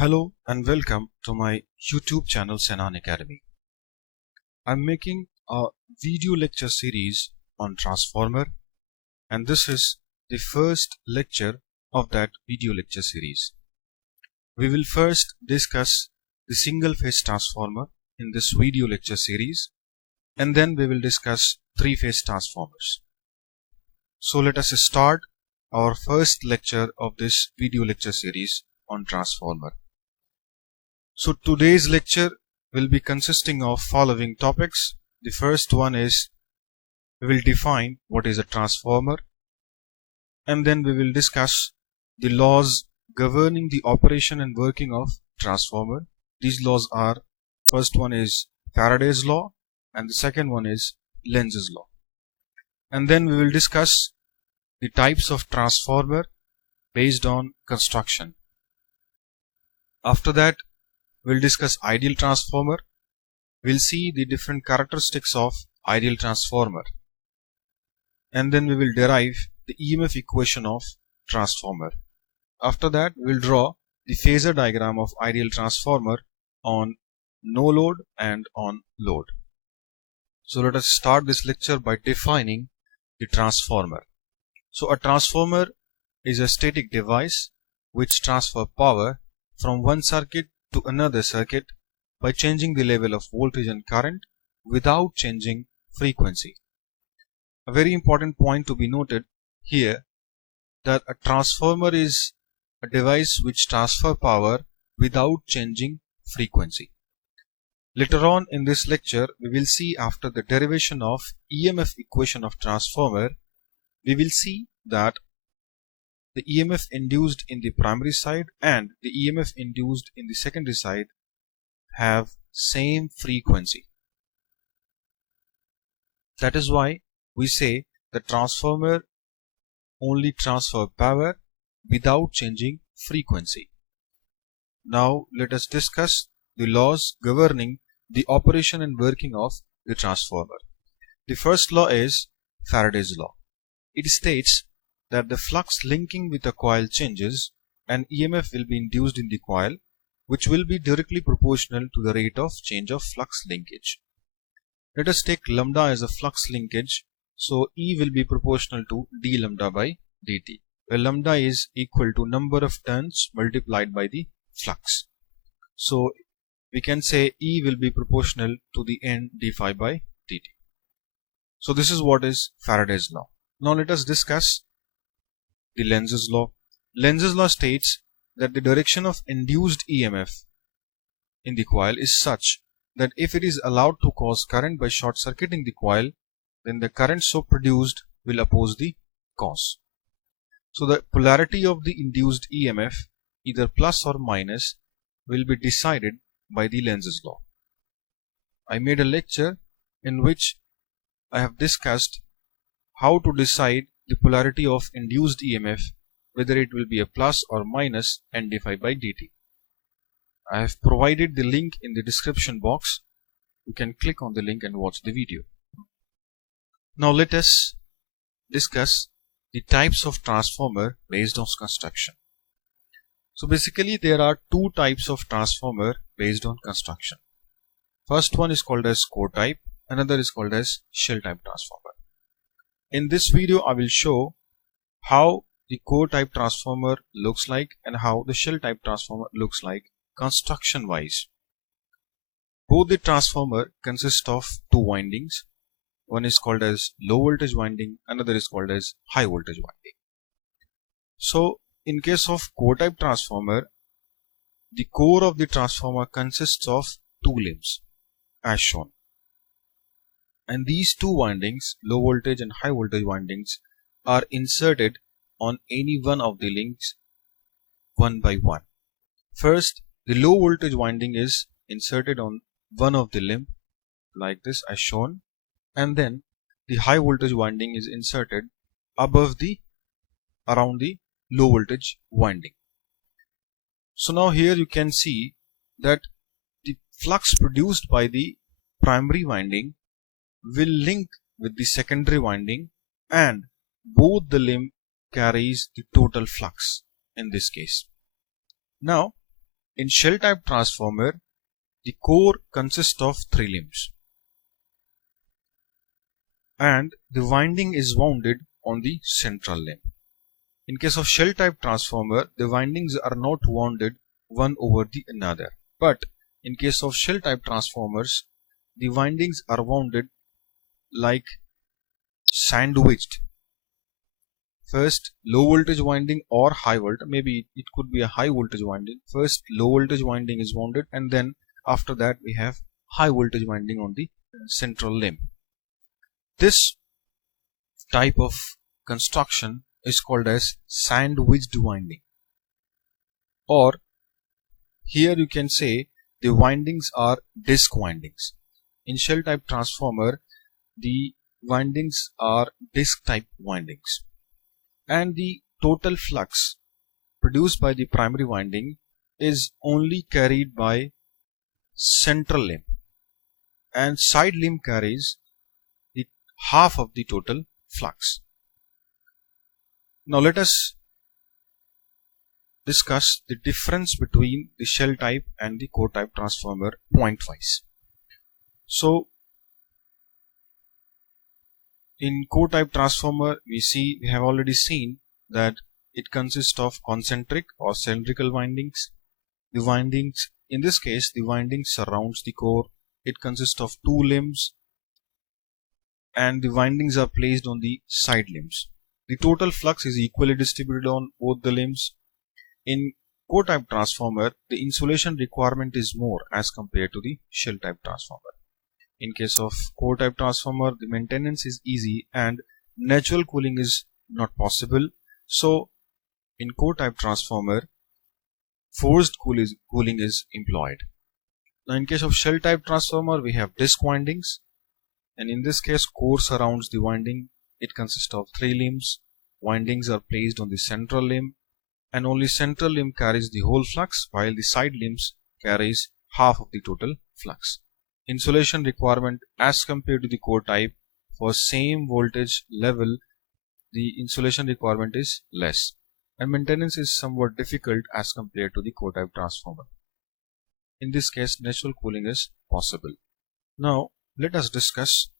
Hello and welcome to my YouTube channel Senan Academy. I'm making a video lecture series on transformer, and this is the first lecture of that video lecture series. We will first discuss the single phase transformer in this video lecture series, and then we will discuss three phase transformers. So let us start our first lecture of this video lecture series on transformer. So today's lecture will be consisting of following topics. The first one is we will define what is a transformer, and then we will discuss the laws governing the operation and working of transformer. These laws are, first one is Faraday's law and the second one is Lenz's law. And then we will discuss the types of transformer based on construction. After that, we'll discuss ideal transformer. We'll see the different characteristics of ideal transformer. And then we will derive the EMF equation of transformer. After that, we'll draw the phasor diagram of ideal transformer on no load and on load. So let us start this lecture by defining the transformer. So a transformer is a static device which transfers power from one circuit to another circuit by changing the level of voltage and current without changing frequency. A very important point to be noted here, that a transformer is a device which transfers power without changing frequency. Later on in this lecture, we will see, after the derivation of EMF equation of transformer, we will see that the EMF induced in the primary side and the EMF induced in the secondary side have same frequency. That is why we say the transformer only transfers power without changing frequency. Now let us discuss the laws governing the operation and working of the transformer. The first law is Faraday's law. It states that the flux linking with a coil changes and EMF will be induced in the coil, which will be directly proportional to the rate of change of flux linkage. Let us take lambda as a flux linkage, so E will be proportional to d lambda by dt, where lambda is equal to number of turns multiplied by the flux. So we can say E will be proportional to the n d phi by dt. So this is what is Faraday's law. Now let us discuss the Lenz's law. Lenz's law states that the direction of induced EMF in the coil is such that if it is allowed to cause current by short circuiting the coil, then the current so produced will oppose the cause. So the polarity of the induced EMF, either plus or minus, will be decided by the Lenz's law. I made a lecture in which I have discussed how to decide the polarity of induced EMF, whether it will be a plus or minus n d phi by dt. I have provided the link in the description box. You can click on the link and watch the video. Now let us discuss the types of transformer based on construction. So basically there are two types of transformer based on construction. First one is called as core type, another is called as shell type transformer. In this video I will show how the core type transformer looks like and how the shell type transformer looks like construction wise. Both the transformer consist of two windings. One is called as low voltage winding, another is called as high voltage winding. So in case of core type transformer, the core of the transformer consists of two limbs as shown. And these two windings, low voltage and high voltage windings, are inserted on any one of the links one by one. First, the low voltage winding is inserted on one of the limb like this as shown, and then the high voltage winding is inserted around the low voltage winding. So now here you can see that the flux produced by the primary winding will link with the secondary winding, and both the limb carries the total flux in this case. Now In shell type transformer, the core consists of 3 limbs and the winding is wounded on the central limb. In case of shell type transformer, the windings are not wounded one over the another, but in case of shell type transformers, the windings are wounded like sandwiched. First low voltage winding or high voltage, maybe it could be a high voltage winding. First low voltage winding is wounded and then after that we have high voltage winding on the central limb. This type of construction is called as sandwiched winding, or here you can say the windings are disc windings. In shell type transformer, the windings are disc type windings and the total flux produced by the primary winding is only carried by central limb and side limb carries the half of the total flux. Now let us discuss the difference between the shell type and the core type transformer point wise. So in core type transformer we have already seen that it consists of concentric or cylindrical windings. The windings, in this case the winding surrounds the core. It consists of 2 limbs and the windings are placed on the side limbs. The total flux is equally distributed on both the limbs. In core type transformer, the insulation requirement is more as compared to the shell type transformer. In case of core type transformer, the maintenance is easy and natural cooling is not possible. So in core type transformer, forced cooling is employed. Now in case of shell type transformer, we have disc windings, and in this case core surrounds the winding. It consists of 3 limbs. Windings are placed on the central limb and only central limb carries the whole flux while the side limbs carries half of the total flux. Insulation requirement as compared to the core type, for same voltage level the insulation requirement is less and maintenance is somewhat difficult as compared to the core type transformer. In this case natural cooling is possible. Now let us discuss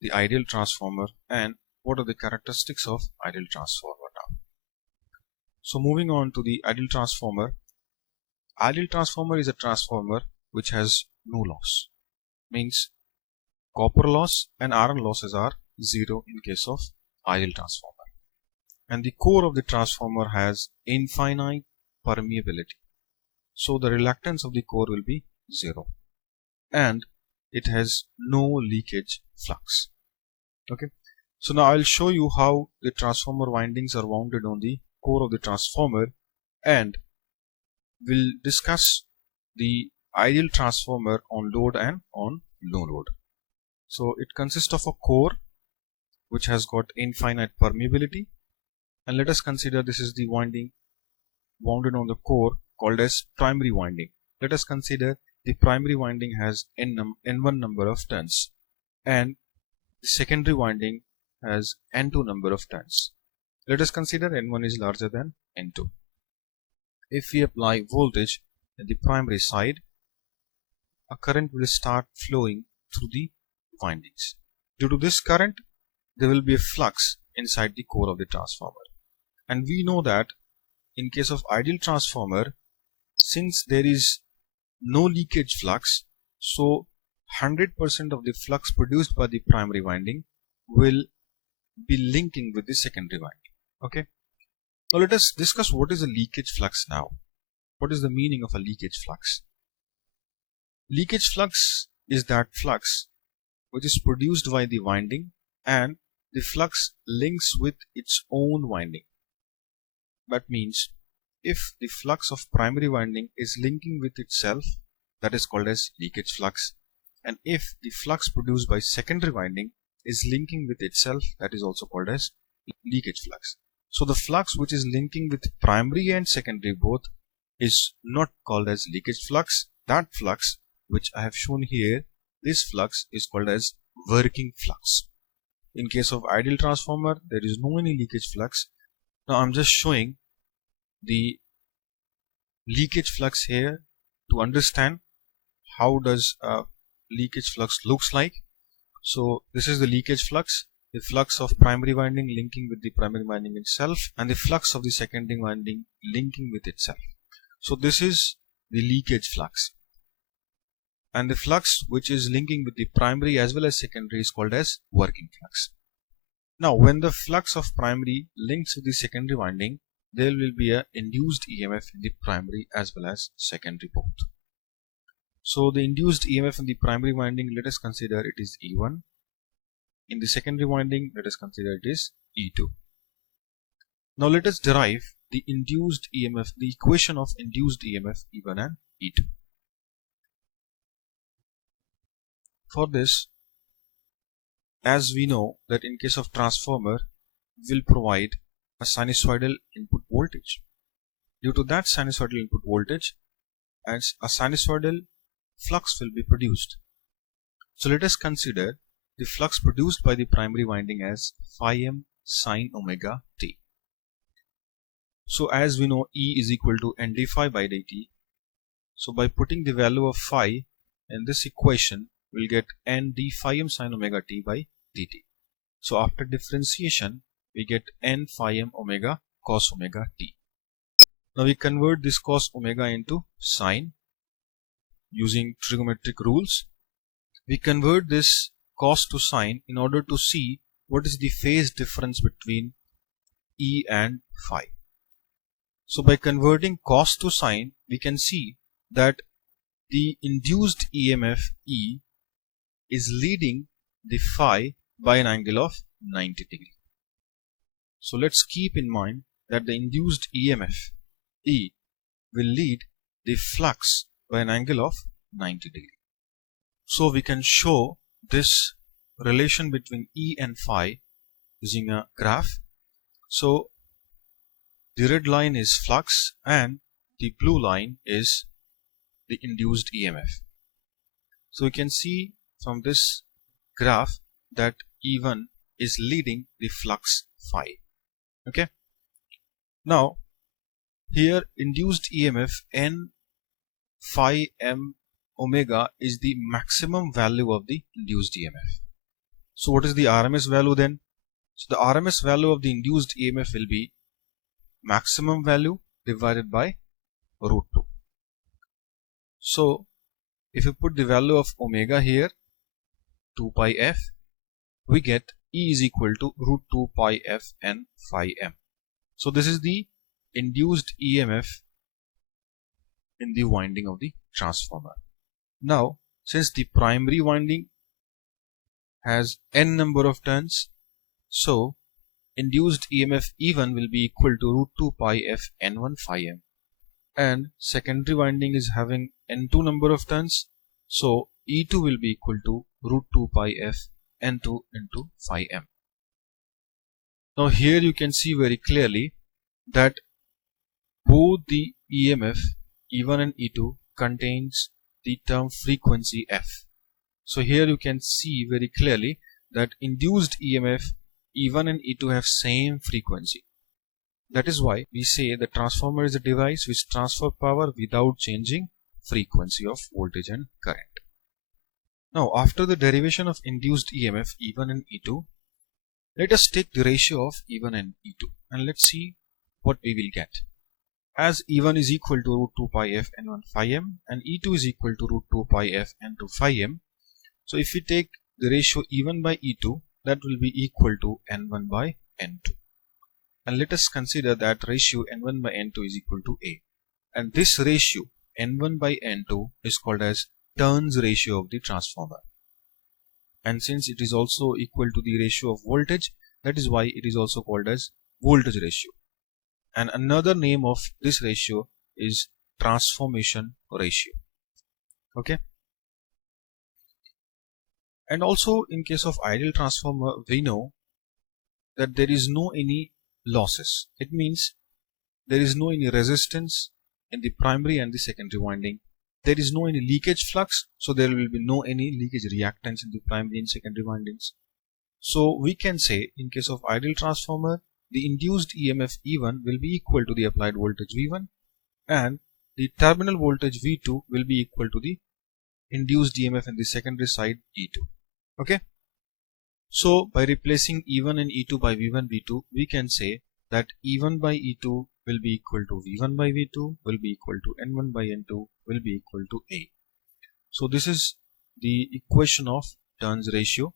the ideal transformer and what are the characteristics of ideal transformer now. So moving on to the ideal transformer. Ideal transformer is a transformer which has no loss, means copper loss and iron losses are 0 in case of ideal transformer, and the core of the transformer has infinite permeability, so the reluctance of the core will be 0 and it has no leakage flux. Okay, so now I'll show you how the transformer windings are wounded on the core of the transformer and we'll discuss the ideal transformer on load and on no load. So it consists of a core which has got infinite permeability, and let us consider this is the winding wounded on the core called as primary winding. Let us consider the primary winding has n1 number of turns and the secondary winding has n2 number of turns. Let us consider n1 is larger than n2. If we apply voltage at the primary side, a current will start flowing through the windings. Due to this current, there will be a flux inside the core of the transformer. And we know that in case of ideal transformer, since there is no leakage flux, so 100% of the flux produced by the primary winding will be linking with the secondary winding. Okay. Now let us discuss what is a leakage flux now. What is the meaning of a leakage flux? Leakage flux is that flux which is produced by the winding and the flux links with its own winding. That means if the flux of primary winding is linking with itself, that is called as leakage flux, and if the flux produced by secondary winding is linking with itself, that is also called as leakage flux. So the flux which is linking with primary and secondary both is not called as leakage flux. That flux which I have shown here, this flux is called as working flux. In case of ideal transformer, there is no any leakage flux. Now I'm just showing the leakage flux here to understand how does leakage flux looks like. So this is the leakage flux, the flux of primary winding linking with the primary winding itself, and the flux of the secondary winding linking with itself. So this is the leakage flux, and the flux which is linking with the primary as well as secondary is called as working flux. Now when the flux of primary links with the secondary winding, there will be a induced EMF in the primary as well as secondary both. So the induced EMF in the primary winding, let us consider it is E1. In the secondary winding, let us consider it is E2. Now let us derive the induced EMF, the equation of induced EMF E1 and E2. For this, as we know that in case of transformer, will provide a sinusoidal input voltage. Due to that sinusoidal input voltage, as a sinusoidal flux will be produced. So let us consider the flux produced by the primary winding as phi m sine omega t. So as we know, E is equal to N d phi by dt. So by putting the value of phi in this equation, we'll get N d phi m sine omega t by dt. So after differentiation, we get N phi m omega cos omega t. Now we convert this cos omega into sine using trigonometric rules. We convert this cos to sine in order to see what is the phase difference between E and phi. So by converting cos to sine, we can see that the induced EMF E is leading the phi by an angle of 90 degree. So let's keep in mind that the induced EMF E will lead the flux by an angle of 90 degree. So we can show this relation between E and phi using a graph. So the red line is flux and the blue line is the induced EMF. So we can see from this graph that E1 is leading the flux phi. Okay. Now here induced EMF N phi m omega is the maximum value of the induced EMF. So what is the RMS value then? So the RMS value of the induced EMF will be maximum value divided by root 2. So if you put the value of omega here, 2 pi f, we get E is equal to root 2 pi f n phi m. So this is the induced EMF in the winding of the transformer. Now since the primary winding has n number of turns, so induced EMF E1 will be equal to root 2 pi f n1 phi m, and secondary winding is having n2 number of turns, so E2 will be equal to root 2 pi f n2 into phi m. Now here you can see very clearly that both the EMF E1 and E2 contains the term frequency f. So here you can see very clearly that induced EMF E1 and E2 have same frequency. That is why we say the transformer is a device which transfers power without changing frequency of voltage and current. Now after the derivation of induced EMF E1 and E2, let us take the ratio of E1 and E2 and let's see what we will get. As E1 is equal to root 2 pi f n1 phi m and E2 is equal to root 2 pi f n2 phi m. So if we take the ratio E1 by E2, that will be equal to n1 by n2. And let us consider that ratio n1 by n2 is equal to A. And this ratio n1 by n2 is called as turns ratio of the transformer. And since it is also equal to the ratio of voltage, that is why it is also called as voltage ratio. And another name of this ratio is transformation ratio. Okay. And also in case of ideal transformer, we know that there is no any losses. It means there is no any resistance in the primary and the secondary winding. There is no any leakage flux, so there will be no any leakage reactance in the primary and secondary windings. So we can say in case of ideal transformer, the induced EMF E1 will be equal to the applied voltage V1 and the terminal voltage V2 will be equal to the induced EMF in the secondary side E2. Okay. So by replacing E1 and E2 by V1 V2, we can say that E1 by E2 will be equal to V1 by V2 will be equal to N1 by N2 will be equal to A. So this is the equation of turns ratio,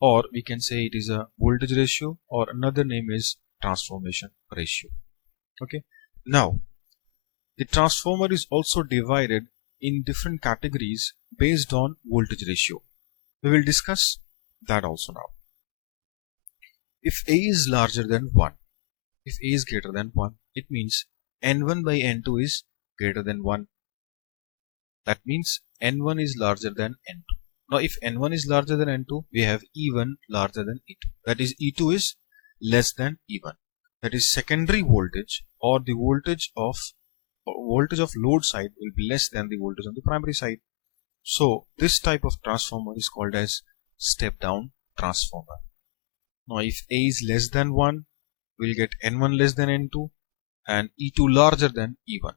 or we can say it is a voltage ratio, or another name is transformation ratio. Okay. Now the transformer is also divided in different categories based on voltage ratio. We will discuss that also now. If A is larger than 1, if A is greater than 1, it means N1 by N2 is greater than 1. That means N1 is larger than N2. Now if N1 is larger than N2, we have E1 larger than E2. That is E2 is less than E1. That is secondary voltage, or the voltage of load side will be less than the voltage on the primary side. So this type of transformer is called as step down transformer. Now if A is less than 1, we'll get N1 less than N2 and E2 larger than E1.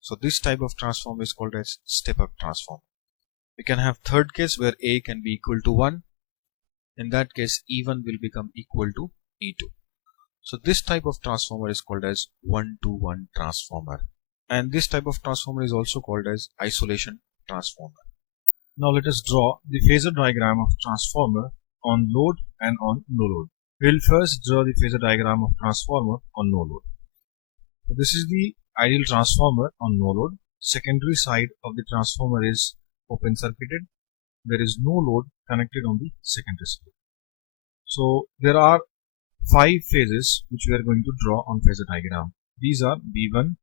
So this type of transformer is called as step up transformer. We can have third case where A can be equal to 1. In that case E1 will become equal to E2. So this type of transformer is called as 1-to-1 transformer. And this type of transformer is also called as isolation transformer. Now let us draw the phasor diagram of transformer on load and on no load. We will first draw the phasor diagram of transformer on no load. So this is the ideal transformer on no load. Secondary side of the transformer is open circuited. There is no load connected on the secondary side. So there are 5 phases which we are going to draw on phasor diagram. These are V1,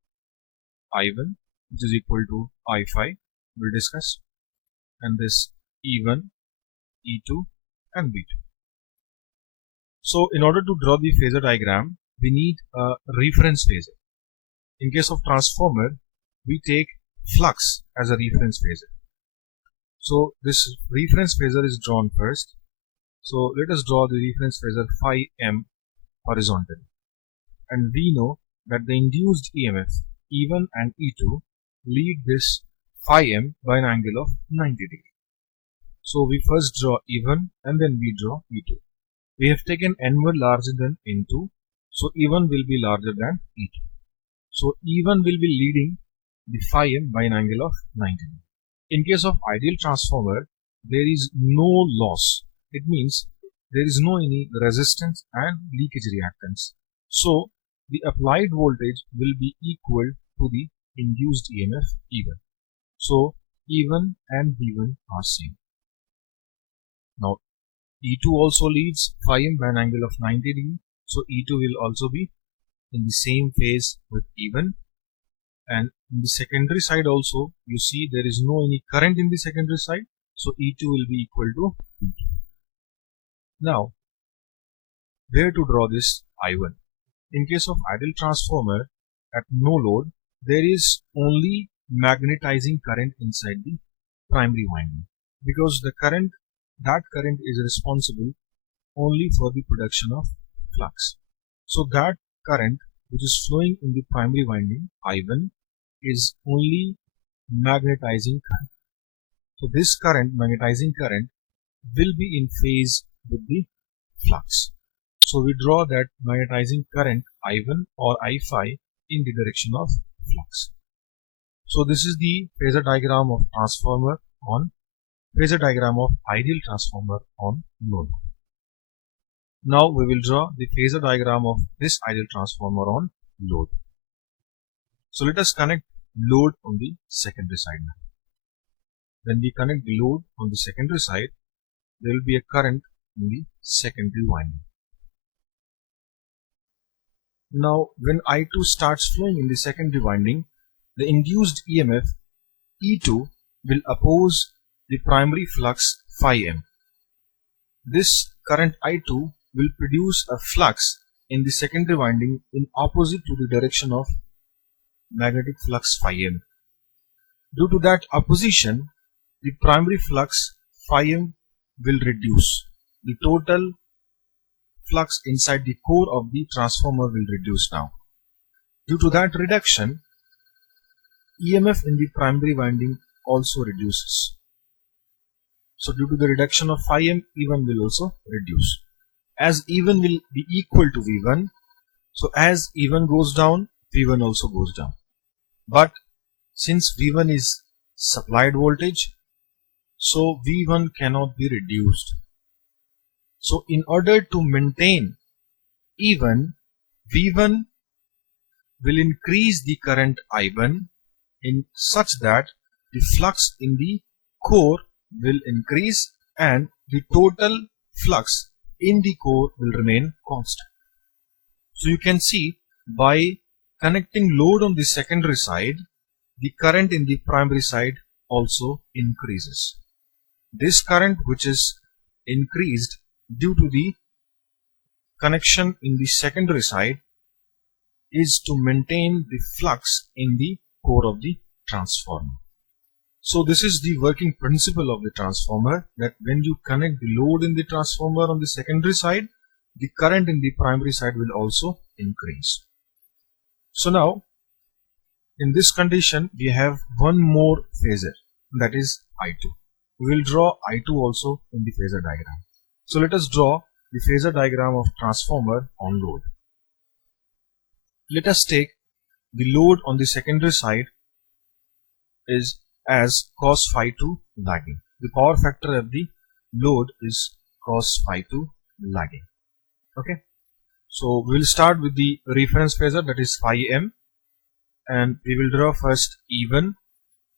I1, which is equal to I5, we'll discuss, and this E1, E2 and V2. So in order to draw the phasor diagram, we need a reference phasor. In case of transformer, we take flux as a reference phasor. So this reference phasor is drawn first. So let us draw the reference phasor phi m horizontally. And we know that the induced EMF E1 and E2 lead this phi m by an angle of 90 degree. So we first draw E1 and then we draw E2. We have taken N1 larger than N2, so E1 will be larger than E2. So E1 will be leading the phi m by an angle of 90 degree. In case of ideal transformer, there is no loss. It means there is no any resistance and leakage reactance. So the applied voltage will be equal to the induced EMF E1. So E1 and V1 are same. Now E2 also leads phi m by an angle of 90 degree. So E2 will also be in the same phase with E1. And in the secondary side also, you see there is no any current in the secondary side. So E2 will be equal to V2. Now, where to draw this I1? In case of ideal transformer at no load, there is only magnetizing current inside the primary winding, because that current is responsible only for the production of flux. So that current which is flowing in the primary winding I1 is only magnetizing current. So this current, magnetizing current, will be in phase with the flux. So we draw that magnetizing current I1 or I5 in the direction of flux. So this is the phasor diagram of transformer on phasor diagram of ideal transformer on load. Now we will draw the phasor diagram of this ideal transformer on load. So let us connect load on the secondary side now. When we connect the load on the secondary side, there will be a current in the secondary winding. Now when I2 starts flowing in the secondary winding, the induced EMF E2 will oppose the primary flux phi m. This current I2 will produce a flux in the secondary winding in opposite to the direction of magnetic flux phi m. Due to that opposition, the primary flux phi m will reduce. The total flux inside the core of the transformer will reduce now. Due to that reduction, EMF in the primary winding also reduces. So due to the reduction of phi m, E1 will also reduce. As E1 will be equal to V1, so as E1 goes down, V1 also goes down. But since V1 is supplied voltage, so V1 cannot be reduced. So in order to maintain even, V1 will increase the current I1 in such that the flux in the core will increase and the total flux in the core will remain constant. So you can see by connecting load on the secondary side, the current in the primary side also increases. This current which is increased due to the connection in the secondary side is to maintain the flux in the core of the transformer. So this is the working principle of the transformer, that when you connect the load in the transformer on the secondary side, the current in the primary side will also increase. So now in this condition we have one more phasor, that is I2. We will draw I2 also in the phasor diagram. So let us draw the phasor diagram of transformer on load. Let us take the load on the secondary side is as cos phi 2 lagging. The power factor of the load is cos phi 2 lagging. Okay. So we will start with the reference phasor, that is phi m, and we will draw first E1,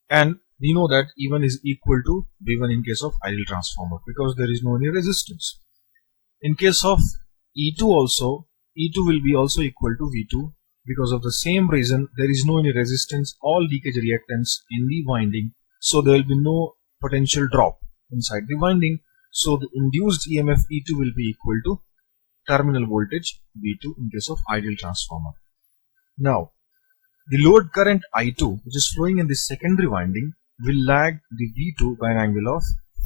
and we know that E1 is equal to V1 in case of ideal transformer because there is no any resistance. In case of E2 also, E2 will be also equal to V2 because of the same reason, there is no any resistance, all leakage reactance in the winding, so there will be no potential drop inside the winding, so the induced EMF E2 will be equal to terminal voltage V2 in case of ideal transformer. Now the load current I2 which is flowing in the secondary winding will lag the V2 by an angle of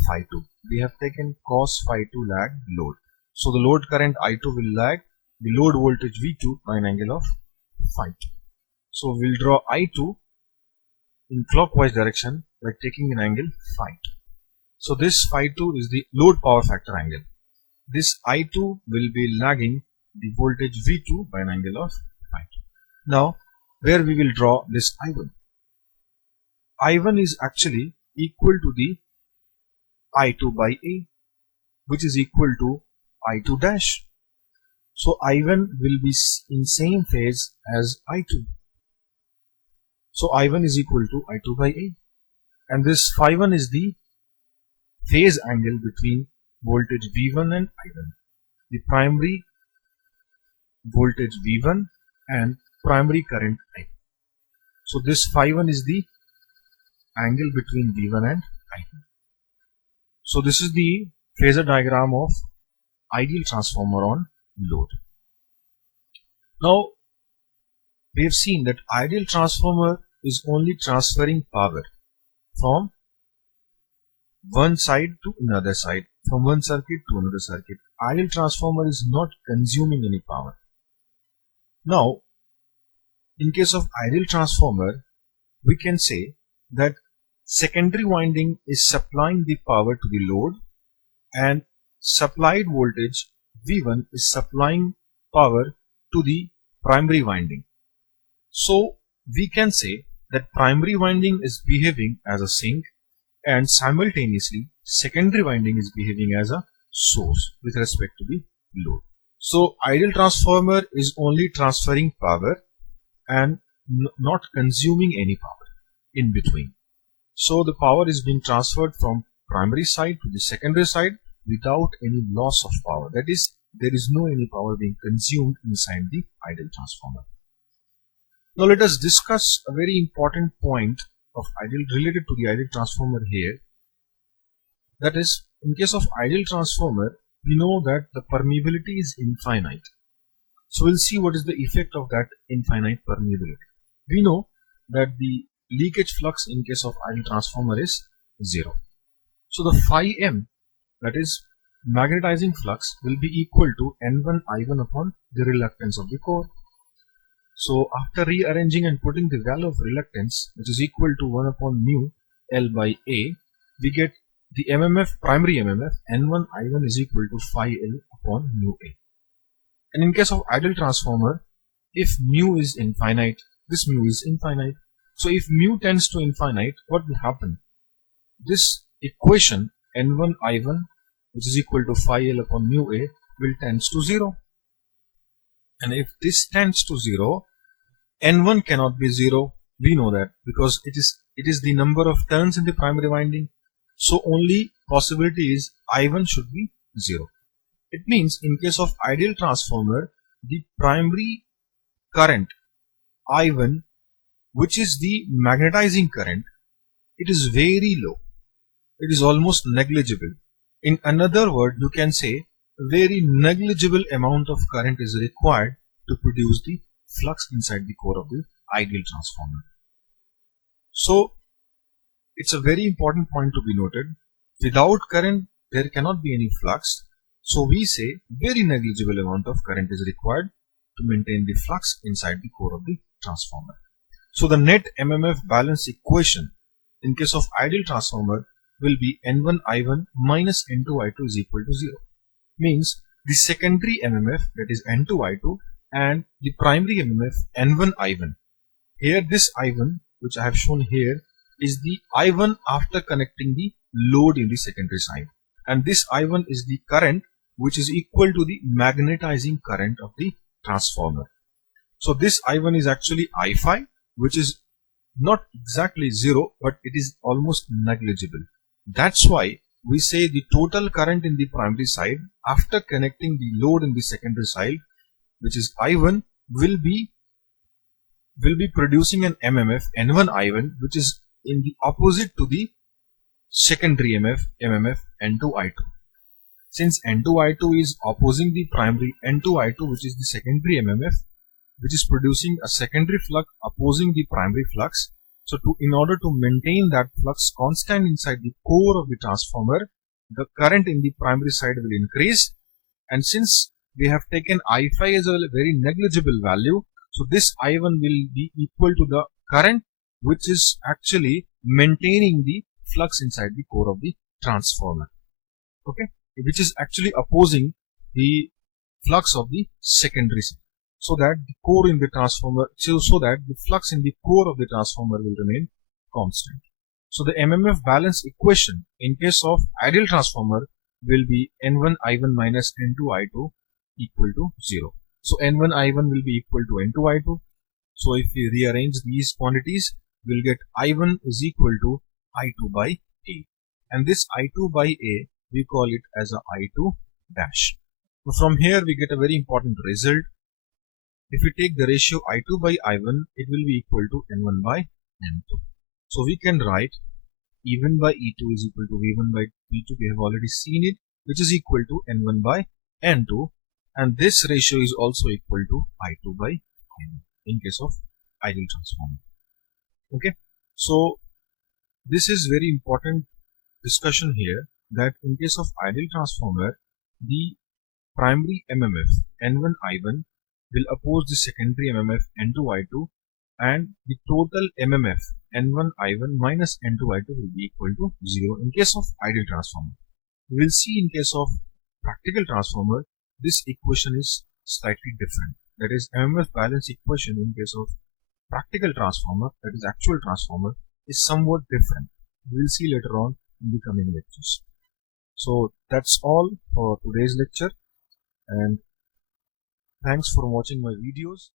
phi 2. We have taken cos phi 2 lag load. So the load current I2 will lag the load voltage V2 by an angle of phi 2. So we will draw I2 in clockwise direction by taking an angle phi 2. So this phi 2 is the load power factor angle. This I2 will be lagging the voltage V2 by an angle of phi 2. Now where we will draw this I1. I1 is actually equal to the I2 by A, which is equal to I2 dash. So I1 will be in same phase as I2. So I1 is equal to I2 by A, and this phi 1 is the phase angle between voltage V1 and I1. The primary voltage V1 and primary current I. So this phi 1 is the angle between V1 and I1. So this is the phasor diagram of ideal transformer on load. Now we have seen that ideal transformer is only transferring power from one side to another side, from one circuit to another circuit. Ideal transformer is not consuming any power. Now in case of ideal transformer, we can say that secondary winding is supplying the power to the load and supplied voltage V1 is supplying power to the primary winding. So we can say that primary winding is behaving as a sink and simultaneously secondary winding is behaving as a source with respect to the load. So ideal transformer is only transferring power and not consuming any power in between. So the power is being transferred from primary side to the secondary side without any loss of power. That is, there is no any power being consumed inside the ideal transformer. Now let us discuss a very important point of ideal related to the ideal transformer here. That is, in case of ideal transformer, we know that the permeability is infinite. So we'll see what is the effect of that infinite permeability. We know that the leakage flux in case of ideal transformer is 0. So the phi m, that is magnetizing flux, will be equal to N1 I1 upon the reluctance of the core. So after rearranging and putting the value of reluctance, which is equal to 1 upon mu L by A, we get the MMF, primary MMF, N1 I1 is equal to phi L upon mu A. And in case of ideal transformer, if mu is infinite, this mu is infinite. So if mu tends to infinite, what will happen? This equation N1 I1, which is equal to phi L upon mu A, will tends to 0. And if this tends to 0, N1 cannot be 0. We know that because it is the number of turns in the primary winding. So only possibility is I1 should be 0. It means in case of ideal transformer, the primary current I1, which is the magnetizing current, it is very low. It is almost negligible. In another word, you can say a very negligible amount of current is required to produce the flux inside the core of the ideal transformer. So it's a very important point to be noted. Without current, there cannot be any flux. So we say very negligible amount of current is required to maintain the flux inside the core of the transformer. So the net MMF balance equation in case of ideal transformer will be N1 I1 minus N2 I2 is equal to 0. Means the secondary MMF, that is N2 I2, and the primary MMF N1 I1. Here this I1 which I have shown here is the I1 after connecting the load in the secondary side, and this I1 is the current which is equal to the magnetizing current of the transformer. So this I1 is actually I phi, which is not exactly 0, but it is almost negligible. That's why we say the total current in the primary side after connecting the load in the secondary side, which is I1, will be producing an MMF N1 I1, which is in the opposite to the secondary MMF N2 I2. Since N2 I2 is opposing the primary N2 I2, which is the secondary MMF, which is producing a secondary flux opposing the primary flux. So in order to maintain that flux constant inside the core of the transformer, the current in the primary side will increase. And since we have taken I phi as a very negligible value, so this I1 will be equal to the current which is actually maintaining the flux inside the core of the transformer. Okay, which is actually opposing the flux of the secondary side, so that the core in the transformer, so that the flux in the core of the transformer will remain constant. So the MMF balance equation in case of ideal transformer will be N1 I1 minus N2 I2 equal to 0. So N1 I1 will be equal to N2 I2. So if we rearrange these quantities, we'll get I1 is equal to I2 by A. And this I2 by A, we call it as a I2 dash. So from here we get a very important result. If we take the ratio I2 by I1, it will be equal to N1 by N2. So we can write E1 by E2 is equal to V1 by V2. We have already seen it, which is equal to N1 by N2. And this ratio is also equal to I2 by I1 in case of ideal transformer. Okay. So this is very important discussion here, that in case of ideal transformer, the primary MMF N1 I1 will oppose the secondary MMF N2 I2, and the total MMF N1 I1 minus N2 I2 will be equal to 0 in case of ideal transformer. We will see in case of practical transformer, this equation is slightly different. That is, MMF balance equation in case of practical transformer, that is actual transformer, is somewhat different. We will see later on in the coming lectures. So that's all for today's lecture, and thanks for watching my videos.